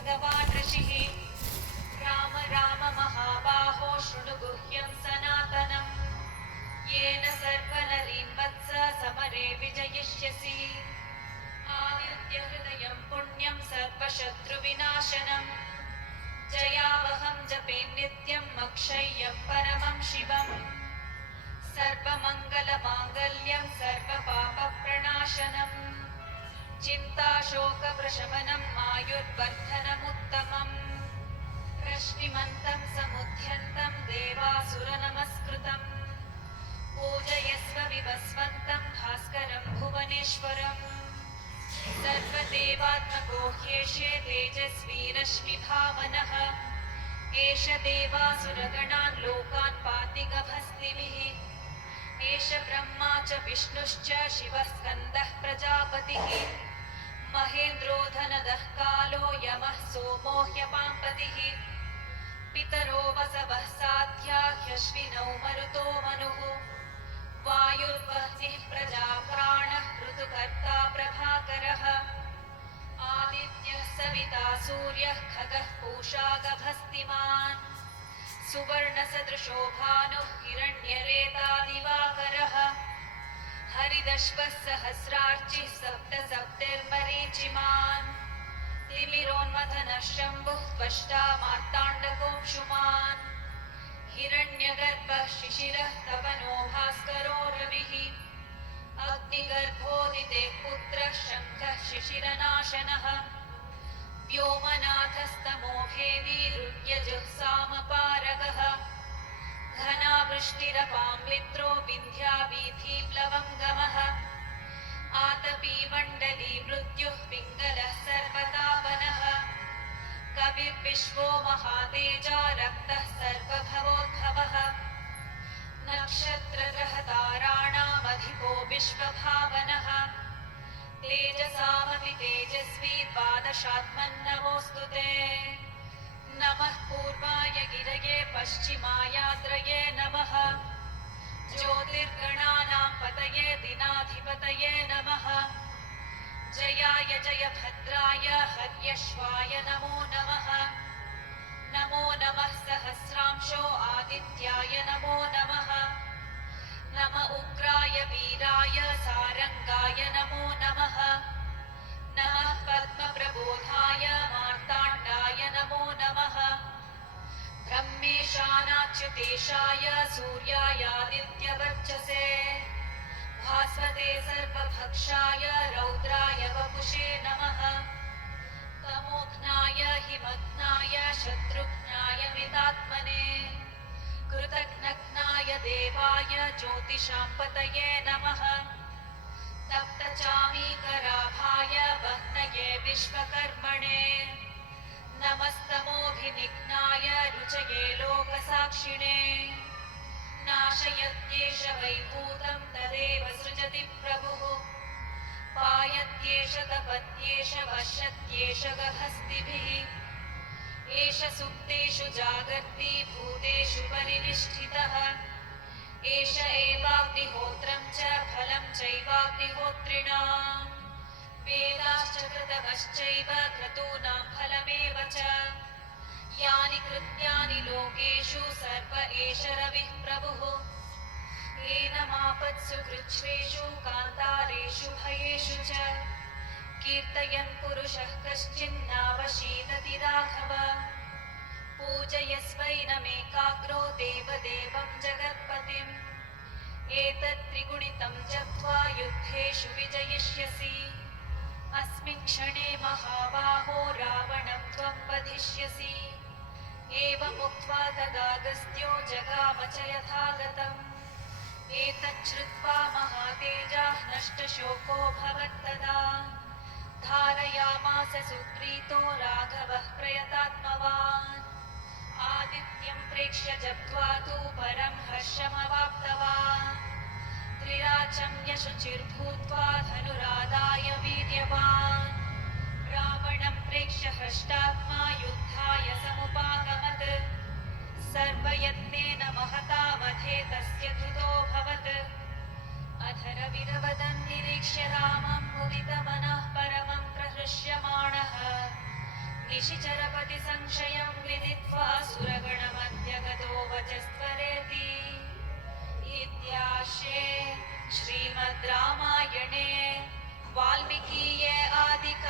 भगवान् ऋषिः। राम राम महाबाहो शृणु गुह्यं सनातनम्। येन सर्वनरीन् वत्स समरे विजयिष्यसि। आदित्यहृदयं पुण्यं सर्वशत्रुविनाशनम्। जयावहं जपे नित्यम् अक्षय्यं परमं शिवम्। सर्वमङ्गलमाङ्गल्यं सर्वपापप्रणाशनम्। चिन्ताशोकप्रशमनम् आयुर्वर्धनमुत्तमम्। रश्मिमन्तं समुद्यन्तं देवासुरनमस्कृतम्। पूजयस्व विवस्वन्तं भास्करं भुवनेश्वरम्। सर्वदेवात्मको ह्येषे तेजस्वी रश्मिभावनः। एष देवासुरगणान् लोकान् पाति गभस्तिभिः। एष ब्रह्मा च विष्णुश्च शिवः स्कन्दः प्रजापतिः। महेन्द्रो धनदः कालो यमः सोमो ह्यपाम्पतिः। पितरो वसवः साध्या ह्यश्विनौ मरुतो मनुः। वायुर्वह्निः प्रजाप्राणः ऋतुकर्ता प्रभाकरः। आदित्यः सविता सूर्यः खगः पूषा गभस्तिमान्। सुवर्णसदृशो भानुः हिरण्यरेतादिवाकरः। हरिदश्वः सहस्रार्चिः सप्त सप्तिर्मरीचिमान्। तिमिरोन्मथनः शम्भुः त्वष्टा मार्ताण्डकोऽंशुमान्। हिरण्यगर्भः शिशिरः तपनो भास्करो रविः। अग्निगर्भोदिते पुत्रः शङ्खः शिशिरनाशनः। व्योमनाथस्तमो भेदी रुद्यजुः सामपारगः। घनावृष्टिरपां मित्रो विन्ध्यावीथीप्लवङ्गमः। आतपी मण्डली मृत्युः पिङ्गलः सर्वतापनः। कविर्विश्वो महातेजा रक्तः सर्वभवोद्भवः। नक्षत्रग्रहताराणामधिपो विश्वभावनः। तेजसामपि तेजस्वी द्वादशात्मन्नमोऽस्तु ते। नमः पूर्वाय गिरये पश्चिमायाद्रये नमः। ज्योतिर्गणानां पतये दिनाधिपतये नमः। जयाय जयभद्राय हर्यश्वाय नमो नमः। नमो नमः सहस्रांशो आदित्याय नमो नमः। नम उग्राय वीराय सारङ्गाय नमो नमः। नमः पद्मप्रबोधाय मार्ताण्डाय नमो नमः। ब्रह्मेशानाच्युतेशाय सूर्यायादित्यवर्चसे। भास्वते सर्वभक्षाय रौद्राय वपुषे नमः। तमोघ्नाय हिमघ्नाय शत्रुघ्नाय मितात्मने। कृतघ्नघ्नाय देवाय ज्योतिषां पतये नमः। तप्तचामीकराभाय वह्नये विश्वकर्मणे। नमस्तमोभिनिघ्नाय रुचये लोकसाक्षिणे। नाशयत्येष वैभूतं तदेव सृजति प्रभुः। पायत्येष तपत्येष वश्यत्येष गभस्तिभिः। एष सुप्तेषु जागर्ति भूतेषु परिनिष्ठितः। एष एवाग्निहोत्रं च फलं चैवाग्निहोत्रिणाम्। वेदाश्च कृतवश्चैव क्रतूनां फलमेव च। यानि कृत्यानि लोकेषु सर्व एष रविः प्रभुः। एनमापत्सु कृच्छ्रेषु कान्तारेषु भयेषु च। कीर्तयन् पुरुषः कश्चिन्नावशीदति राघव। पूजयस्वैनमेकाग्रो देवदेवं जगत्पतिम्। एतत्त्रिगुणितं जप्त्वा युद्धेषु विजयिष्यसि। अस्मिन् क्षणे महाबाहो रावणं त्वं वधिष्यसि। एवमुक्त्वा तदागस्त्यो जगाम च यथागतम्। एतच्छ्रुत्वा महातेजाः नष्टशोको भवत्तदा। धारयामास सुप्रीतो राघवः प्रयतात्मवान्। आदित्यं प्रेक्ष्य जप्त्वा तु परं हर्षमवाप्तवान्। त्रिराचम्य शुचिर्भूत्वा धनुरादाय वीर्यवान्। रावणं प्रेक्ष्य हृष्टात्मा युद्धाय समुपागमत्। सर्वयत्नेन महता वधे तस्य धृतोऽभवत्। अधरविरवदन् निरीक्ष्य रामं मुदितमनः परमं प्रहृष्यमाणः। निशिचरपति संशयं विदित्वा सुरगणमध्यगतो वचस्त्वरेति इत्याश्ये श्रीमद् रामायणे वाल्मीकीये आदिकाव्ये